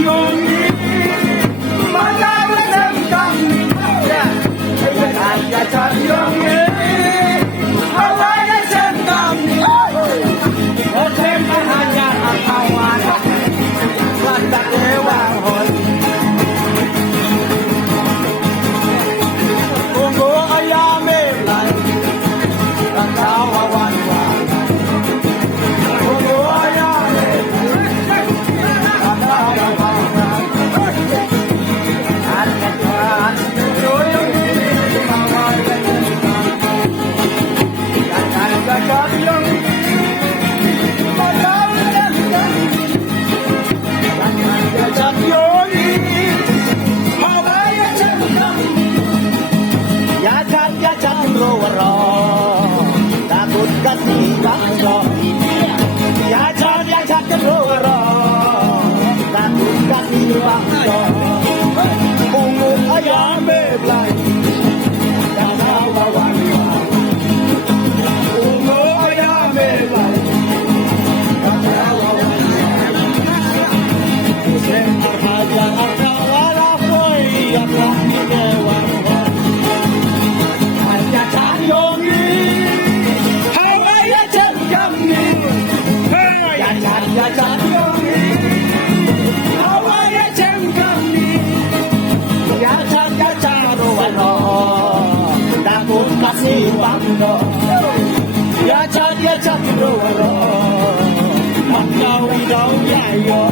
Yoni, Magalang kami, ya Yoni, Hawaii kami, Otem hanya kawan, Mata dewa hon, Ungu ayame lai, Kawan Ungu ayame, takut kasih bangsa ya jangan loro takut kasih bangsa ungu ayame blai kata wawan ungu ayame blai kata wawan sen arhaja akawala koi akani dewan hanya cayoni ya Yoni, Hawaii kami, ya Rono, takut kasih bangdo, ya Rono, Manau idau ya yo.